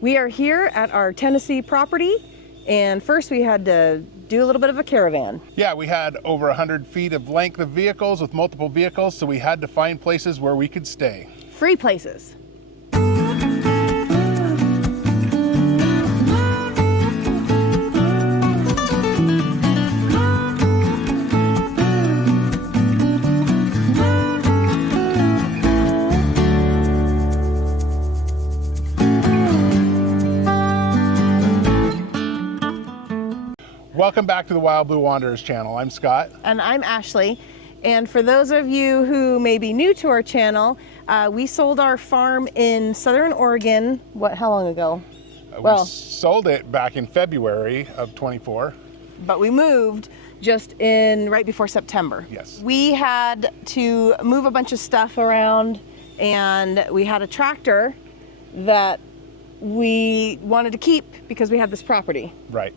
We are here at our Tennessee property, and first we had to do a little bit of a caravan. Yeah, we had over 100 feet of length of vehicles with multiple vehicles, so we had to find places where we could stay. Free places. Welcome back to the Wild Blue Wanderers channel. I'm Scott. And I'm Ashley. And for those of you who may be new to our channel, we sold our farm in Southern Oregon, how long ago? We sold it back in February of 24. But we moved just right before September. Yes. We had to move a bunch of stuff around, and we had a tractor that we wanted to keep because we had this property. Right.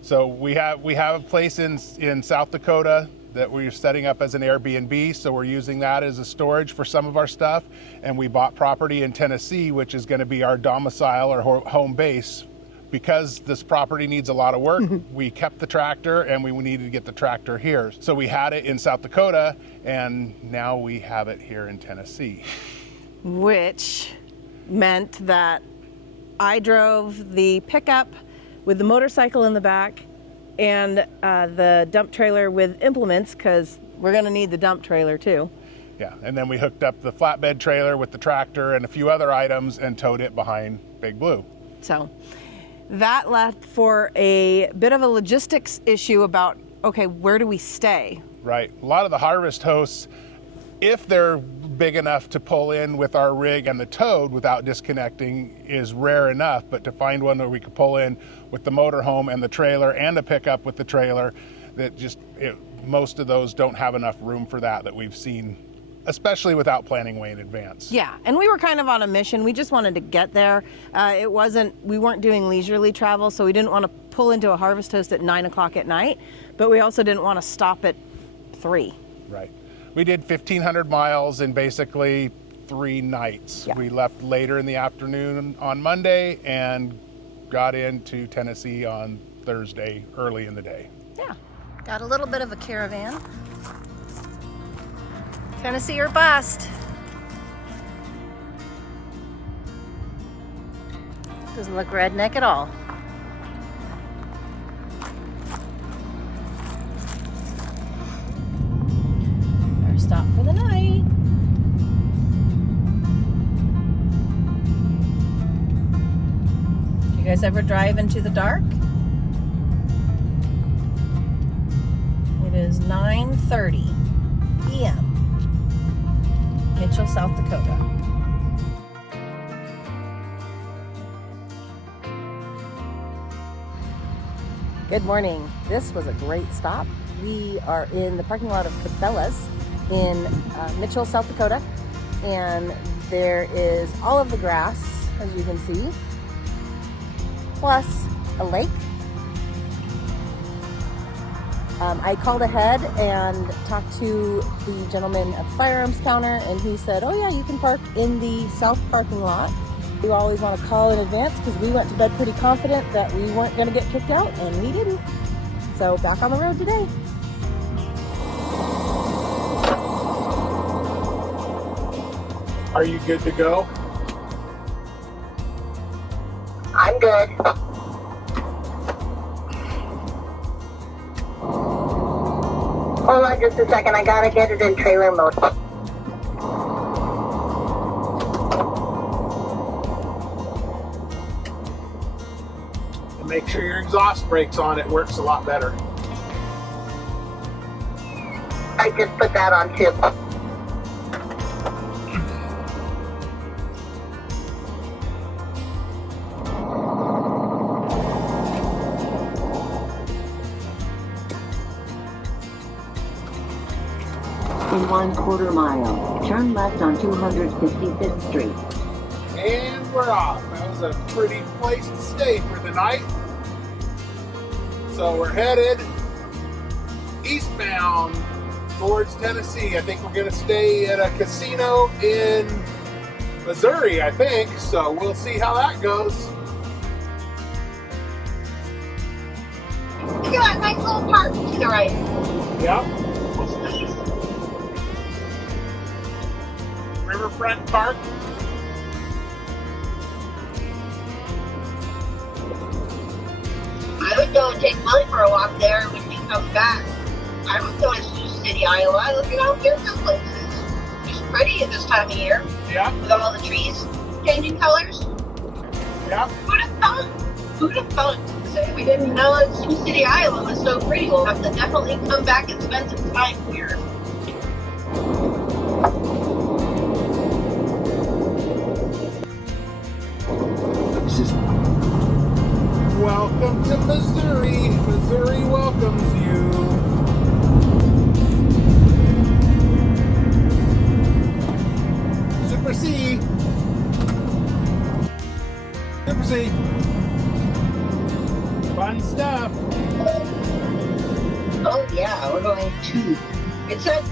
So we have a place in South Dakota that we're setting up as an Airbnb, so we're using that as a storage for some of our stuff. And we bought property in Tennessee, which is going to be our domicile or home base. Because this property needs a lot of work, we kept the tractor and we needed to get the tractor here. So we had it in South Dakota, and now we have it here in Tennessee. Which meant that I drove the pickup with the motorcycle in the back and the dump trailer with implements, because we're going to need the dump trailer too. Yeah, and then we hooked up the flatbed trailer with the tractor and a few other items and towed it behind Big Blue. So that left for a bit of a logistics issue about, okay, where do we stay? Right. A lot of the harvest hosts, if they're big enough to pull in with our rig and the towed without disconnecting, is rare enough, but to find one where we could pull in with the motorhome and the trailer and a pickup with the trailer, most of those don't have enough room for that we've seen, especially without planning way in advance. Yeah, and we were kind of on a mission. We just wanted to get there. We weren't doing leisurely travel, so we didn't want to pull into a harvest host at 9 o'clock at night, but we also didn't want to stop at 3. Right. We did 1,500 miles in basically 3 nights. Yeah. We left later in the afternoon on Monday and got into Tennessee on Thursday, early in the day. Yeah, got a little bit of a caravan. Tennessee or bust. Doesn't look redneck at all. Our stop for the night. Do you guys ever drive into the dark? It is 9:30 p.m. Mitchell, South Dakota. Good morning. This was a great stop. We are in the parking lot of Cabela's in Mitchell, South Dakota, and there is all of the grass, as you can see, plus a lake. I called ahead and talked to the gentleman at the firearms counter, and he said, oh yeah, you can park in the south parking lot. You always want to call in advance, because we went to bed pretty confident that we weren't going to get kicked out, and we didn't. So back on the road today. Are you good to go? I'm good. Hold on just a second, I gotta get it in trailer mode. And make sure your exhaust brakes on, it works a lot better. I just put that on too. In 1/4 mile, turn left on 255th Street. And we're off. That was a pretty place to stay for the night. So we're headed eastbound towards Tennessee. I think we're going to stay at a casino in Missouri, I think. So we'll see how that goes. Look at that nice little park to the right. Yep. That's nice. Riverfront Park. I would go and take Molly for a walk there when she comes back. I would go to Sioux City, Iowa. Look at how beautiful this place is. It's pretty at this time of year Yeah. with all the trees changing colors. Yeah. Who'd have thought? Who'd have thought? We didn't know that Sioux City, Iowa was so pretty. We'll have to definitely come back and spend some time here. Welcome to Missouri. Missouri welcomes you. Super C. Super C. Fun stuff. Oh yeah, we're going to. It said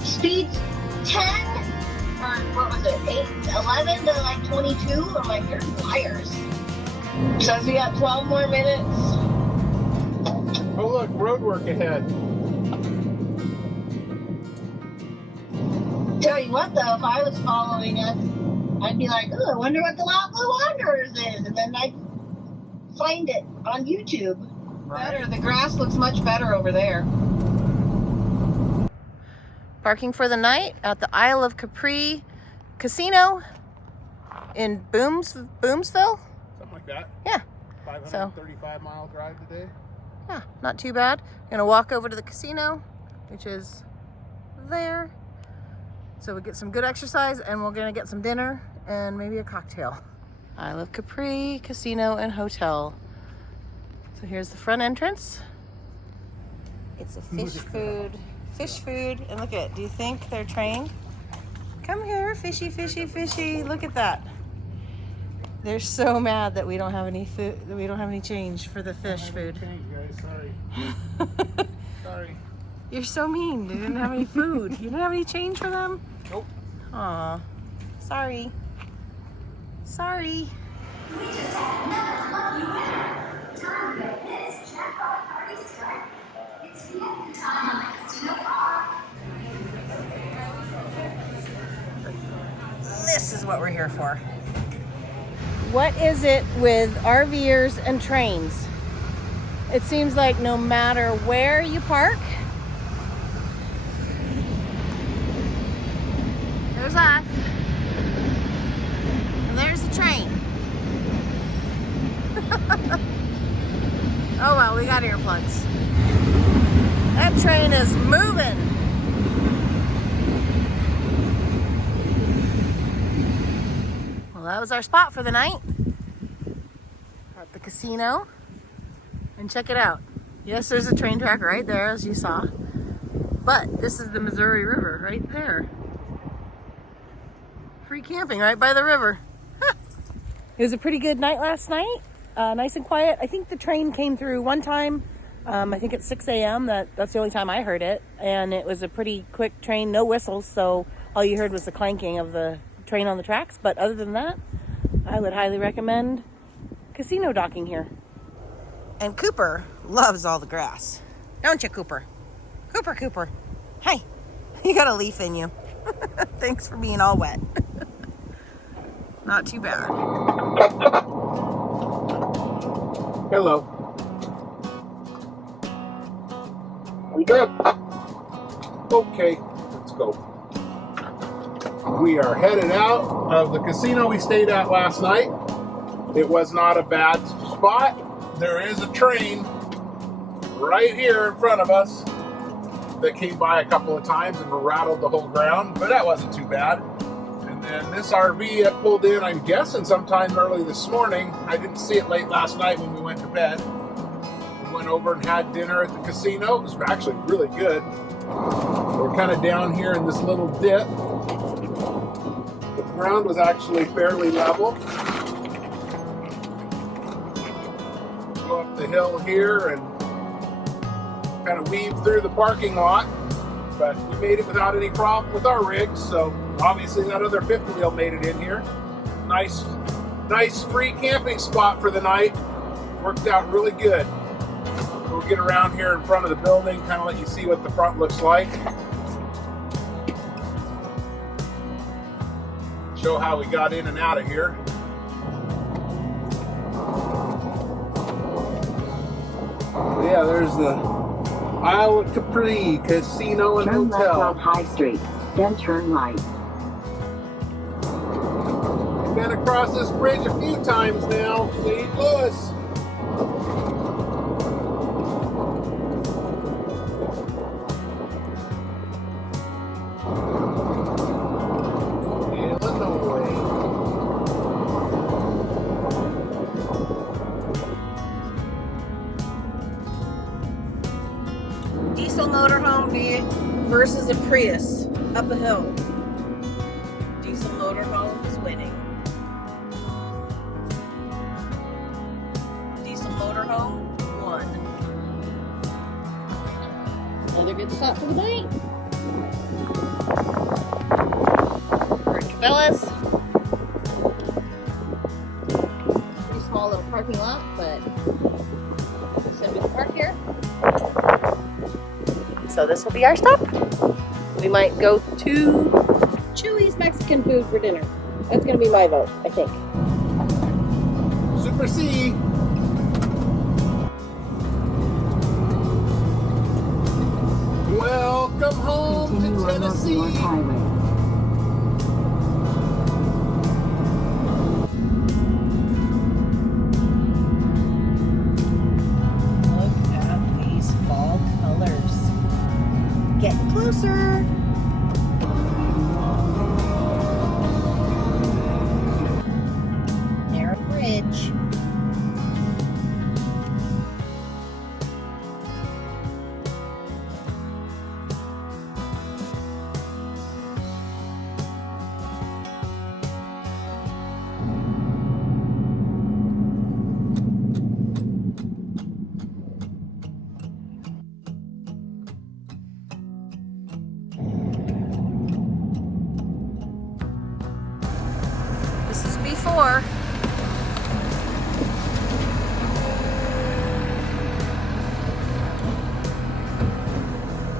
speeds 10 or what was it, 11 to like 22. I'm like, you're liars. Says we got 12 more minutes. Oh look, road work ahead. Tell you what though, if I was following us, I'd be like, oh, I wonder what the Wild Blue Wanderers is, and then I'd find it on YouTube. Right. Better. The grass looks much better over there. Parking for the night at the Isle of Capri Casino in Boomsville. Something like that. Yeah. 535-mile drive today. Yeah, not too bad. Gonna walk over to the casino, which is there. So we get some good exercise and we're gonna get some dinner and maybe a cocktail. Isle of Capri Casino and Hotel. So here's the front entrance. It's a fish food, and look at it. Do you think they're trained? Come here, fishy, fishy, fishy. Look at that. They're so mad that we don't have any food, that we don't have any change for the fish food. Change, guys. Sorry. Sorry. You're so mean. They didn't have any food. You didn't have any change for them? Nope. Aw. Sorry. Sorry. We just had another lucky winner. Time to get this jackpot party started. It's the time on the casino car. This is what we're here for. What is it with RVers and trains? It seems like no matter where you park, there's us, and there's the train. Oh well, we got earplugs. That train is moving. Well, that was our spot for the night at the casino. And check it out. Yes, there's a train track right there, as you saw. But this is the Missouri River right there. Free camping right by the river. It was a pretty good night last night. Nice and quiet. I think the train came through one time. I think at 6 a.m. That's the only time I heard it. And it was a pretty quick train, no whistles. So all you heard was the clanking of the train on the tracks. But other than that, I would highly recommend casino docking here. And Cooper loves all the grass. Don't you, Cooper? Cooper. Hey, you got a leaf in you. Thanks for being all wet. Not too bad. Hello. We good. Okay, let's go. We are headed out of the casino we stayed at last night. It was not a bad spot. There is a train right here in front of us that came by a couple of times and rattled the whole ground, but that wasn't too bad. And then this RV that pulled in, I'm guessing sometime early this morning. I didn't see it late last night when we went to bed. We went over and had dinner at the casino. It was actually really good. We're kind of down here in this little dip. The ground was actually fairly level. Go up the hill here and kind of weave through the parking lot, but we made it without any problem with our rigs, so obviously that other fifth wheel made it in here. Nice free camping spot for the night. Worked out really good. We'll get around here in front of the building, kind of let you see what the front looks like. Show how we got in and out of here. So yeah, there's the Isle of Capri Casino and Turn left Hotel. on High Street, then turn right. Been across this bridge a few times now, St. Louis. Diesel motorhome versus a Prius up a hill. Diesel motorhome is winning. Diesel motorhome won. Another good stop for the night. We're at Cabela's. Pretty small little parking lot, but said we can park here. So this will be our stop. We might go to Chewy's Mexican food for dinner. That's gonna be my vote, I think. Super C. Welcome home Continue to on North Tennessee. York Highway. Look at these fall colors. Getting closer. Narrow bridge. This is before.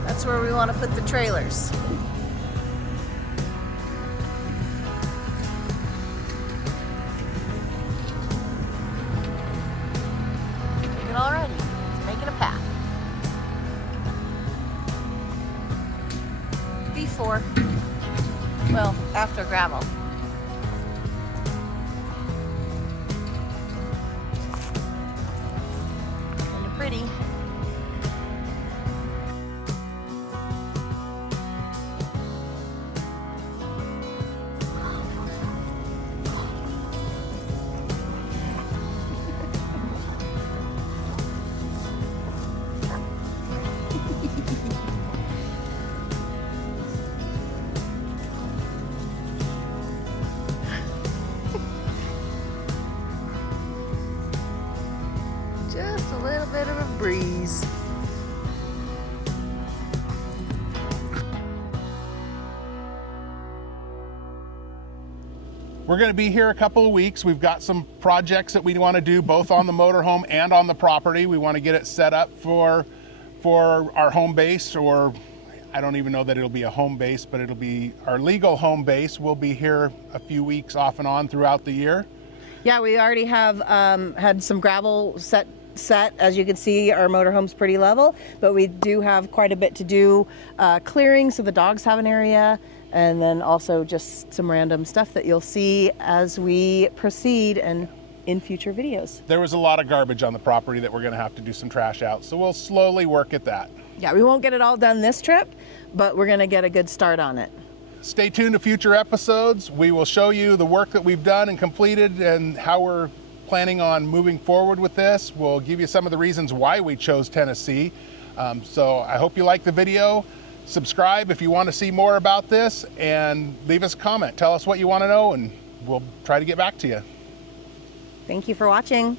That's where we want to put the trailers. Look at already. It's making a path. Before. Well, after gravel. Kind of pretty. Just a little bit of a breeze. We're going to be here a couple of weeks. We've got some projects that we want to do both on the motorhome and on the property. We want to get it set up for our home base, or I don't even know that it'll be a home base, but it'll be our legal home base. We'll be here a few weeks off and on throughout the year. Yeah, we already have had some gravel set. As you can see, our motorhome's pretty level, but we do have quite a bit to do clearing so the dogs have an area, and then also just some random stuff that you'll see as we proceed and in future videos. There was a lot of garbage on the property that we're going to have to do some trash out, so we'll slowly work at that. Yeah, we won't get it all done this trip, but we're going to get a good start on it. Stay tuned to future episodes. We will show you the work that we've done and completed and how we're planning on moving forward with this. We'll give you some of the reasons why we chose Tennessee. So I hope you like the video. Subscribe if you want to see more about this, and leave us a comment. Tell us what you want to know, and we'll try to get back to you. Thank you for watching.